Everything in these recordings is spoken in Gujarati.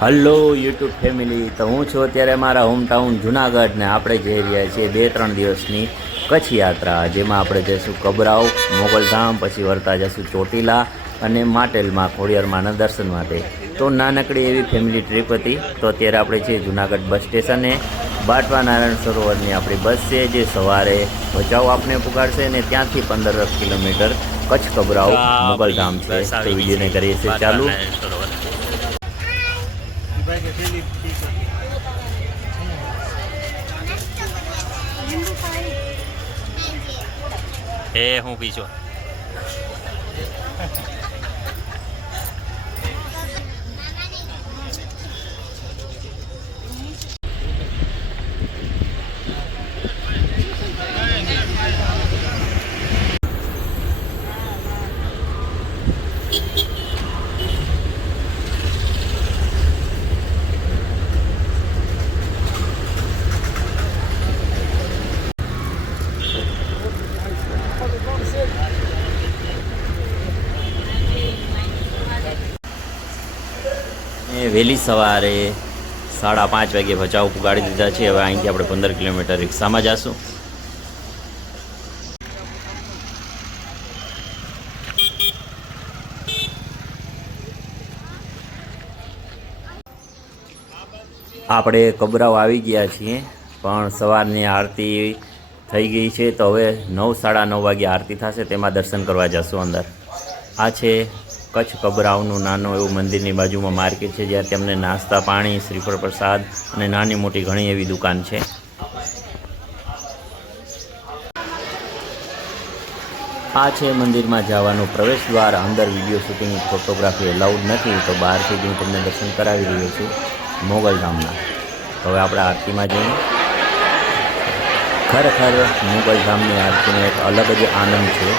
Hello YouTube family. તો હું છું અત્યારે મારા હોમટાઉન જુનાગઢ ને આપણે જઈ રહ્યા છીએ બે ત્રણ દિવસની કચ્છ યાત્રા જેમાં આપણે જઈશું કબરાવ મોગલધામ પછી વળતા જઈશું ચોટીલા અને માટેલમાં ખોડિયારમાંના દર્શન માટે. તો નાનકડી એવી ફેમિલી ટ્રીપ હતી. તો અત્યારે આપણે છીએ જુનાગઢ બસ સ્ટેશને બાટવા નારાયણ સરોવરની આપણી બસ છે જે સવારે ભચાઉ આપને પુગાડશે અને ત્યાંથી પંદર કિલોમીટર કચ્છ કબરાવ મોગલધામ છે. તો વિડીયોને કરીએ છીએ ચાલુ. એ હું પીછો એ વહેલી સવારે સાડા પાંચ વાગે ભચાઉ પુગાડી દીધા છે. હવે અહીંથી આપણે પંદર કિલોમીટર રિક્ષામાં જાશું. આપણે કબરાવ આવી ગયા છીએ, પણ સવારની આરતી થઈ ગઈ છે. તો હવે નવ, સાડા નવ વાગે આરતી થશે. તેમાં દર્શન કરવા જશું અંદર. આ છે કચ્છ કબરાવનું નાનું એવું મંદિરની બાજુમાં માર્કેટ છે, જ્યાં તેમને નાસ્તા, પાણી, શ્રીફળ પ્રસાદ અને નાની મોટી ઘણી એવી દુકાન છે. આ છે મંદિરમાં જવાનું પ્રવેશ દ્વાર. અંદર વીડિયો શૂટિંગ, ફોટોગ્રાફી એલાઉડ નથી, તો બહારથી જ હું તમને દર્શન કરાવી રહ્યો છું મોગલધામના હવે આપણે આરતીમાં જઈએ. ખરેખર મોગલધામની આરતીનો એક અલગ જ આનંદ છે.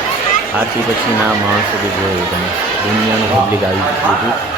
આરતી પછીના માણસો બી જોયું તમે. દુનિયાનું પબ્લિક આવી ચૂક્યું હતું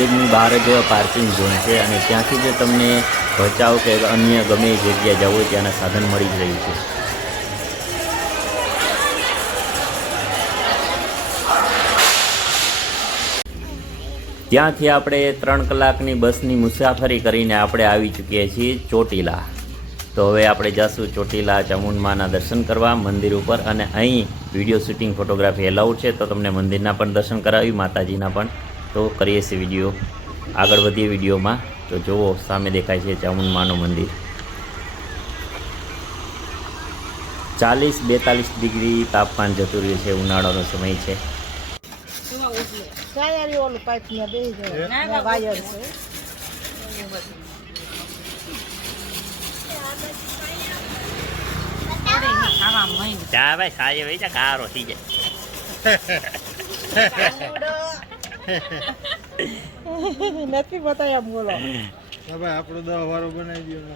મંદિરની બહાર જ પાર્કિંગ ઝોન છે અને ત્યાંથી જ તમને ભચાઉ કે અન્ય ગમે જગ્યાએ જવું હોય ત્યાંના સાધન મળી જ રહ્યું છે. ત્યાંથી આપણે ત્રણ કલાકની બસની મુસાફરી કરીને આપણે આવી ચૂકીએ છીએ ચોટીલા. તો હવે આપણે જઈશું ચોટીલા ચામુંડમાના દર્શન કરવા મંદિર ઉપર અને અહીં વીડિયો શૂટિંગ ફોટોગ્રાફી એલાઉડ છે તો તમને મંદિરના પણ દર્શન કરાવી, માતાજીના પણ તો કરીએ છીએ વીડિયો. આગળ વધીએ વિડીયોમાં. તો જુઓ સામે દેખાય છે ચામુંડમાનું મંદિર. ચાલીસ બેતાલીસ ડિગ્રી તાપમાન જતું રહ્યું છે ઉનાળાનો સમય છે. ચા ભાઈ સારી ભાઈ ચા કારો થઈ જાય. નથી બતાવ્યા બોલો. હવે આપણો દવા વાળો બનાવી દો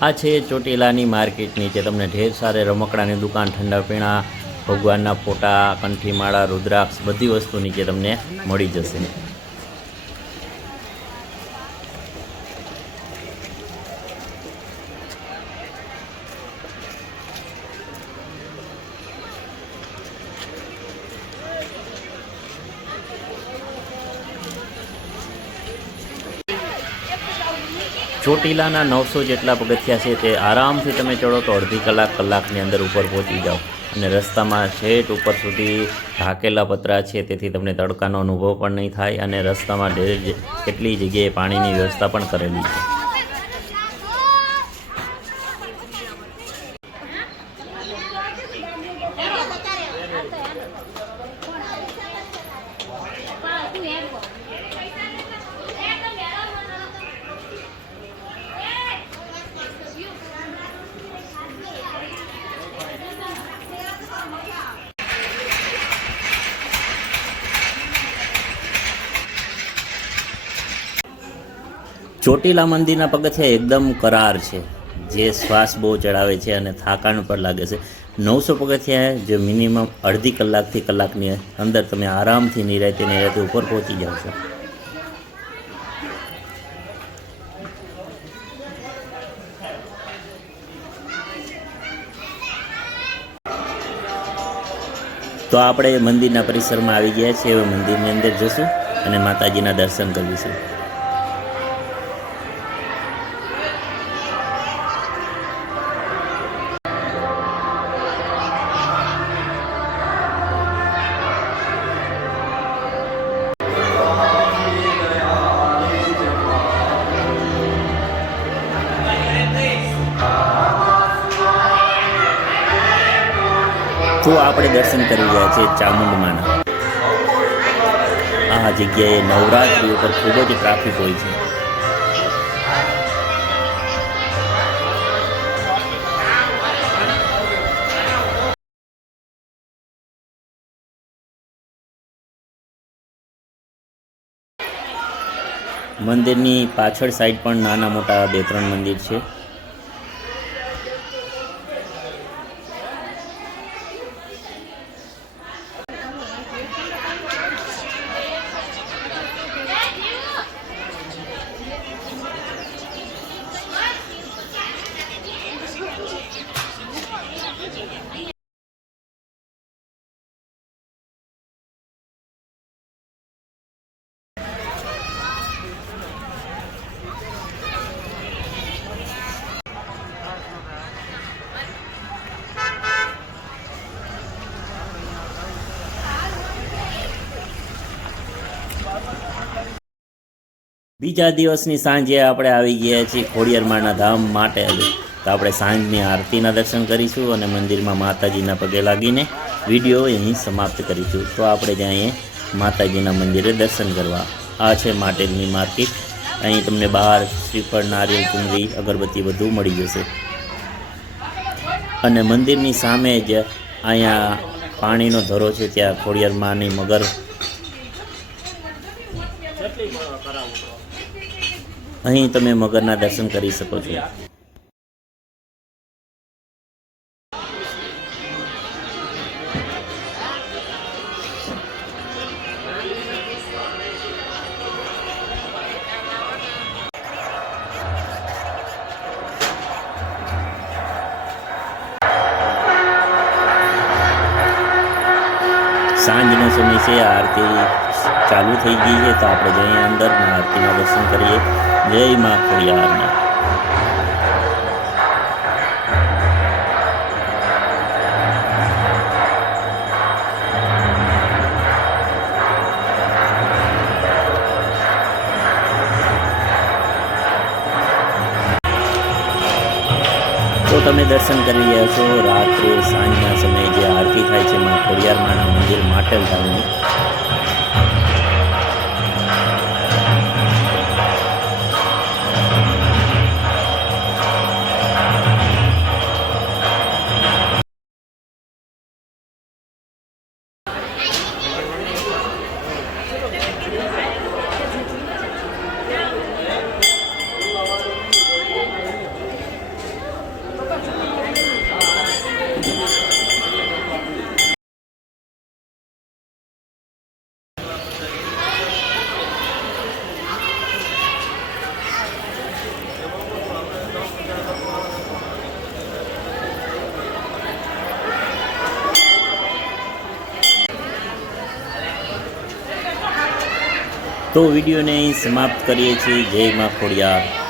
આ છે ચોટીલાની માર્કેટ નીચે તમને ઢેર સારે રમકડાની દુકાન ઠંડા પીણા ભગવાનના ફોટા કંઠીમાળા રુદ્રાક્ષ બધી વસ્તુ નીચે તમને મળી જશે. ચોટીલાના નવસો જેટલા પગથિયા છે તે આરામથી તમે ચડો તો અડધી કલાક કલાકની અંદર ઉપર પહોંચી જાઓ. અને રસ્તામાં છેટ ઉપર સુધી ઢાકેલા પતરા છે, તેથી તમને તડકાનો અનુભવ પણ નહીં થાય અને રસ્તામાં કેટલી જગ્યાએ પાણીની વ્યવસ્થા પણ કરેલી છે. ચોટીલા મંદિરના પગથિયા એકદમ કરાર છે. જે શ્વાસ બહુ ચડાવે છે અને થાકાણ પર લાગે છે. નવસો પગથિયા જે મિનિમમ અડધી કલાકથી કલાકની અંદર તમે આરામથી નિરાતે નિરાતે ઉપર પહોંચી જાઓ છો. તો આપણે મંદિરના પરિસરમાં આવી ગયા છીએ. હવે મંદિરની અંદર જશું અને માતાજીના દર્શન કરીશું. તો આપણે દર્શન કરી રહ્યા છીએ ચામુંડમાના, આ જગ્યાએ નવરાત્રિ ઉપર ખૂબ જ ટ્રાફિક હોય છે. મંદિરની પાછળ સાઈડ પણ નાના મોટા બે ત્રણ મંદિર છે. બીજા દિવસની સાંજે આપણે આવી ગયા છીએ ખોડિયારમાના ધામ માટે તો આપણે સાંજની આરતીના દર્શન કરીશું અને મંદિરમાં માતાજીના પગે લાગીને વીડિયો અહીં સમાપ્ત કરીશું. તો આપણે જઈએ માતાજીના મંદિરે દર્શન કરવા. આ છે માટેલની માર્કેટ. અહીં તમને બહાર શ્રીફળ, નારિયેલ ચુંદરી અગરબત્તી બધું મળી જશે. અને મંદિરની સામે જ અહીંયા પાણીનો ધરો છે. ત્યાં ખોડિયારમાંની મગર અહીં તમે મગરના દર્શન કરી શકો છો. સાંજનો સમય છે આરતી. ચાલુ થઈ ગઈ છે, તો આપણે જઈએ અંદર ને આરતીના દર્શન કરીએ. જય મા ખોડિયારના. તો તમે દર્શન કરી રહ્યા છો રાત્રે સાંજના સમયે જે આરતી થાય છે માં ખોડિયારમાંના મંદિર માટેલ ધામની તો વિડીયોને અહીં સમાપ્ત કરીએ છીએ. જય માં ખોડિયાર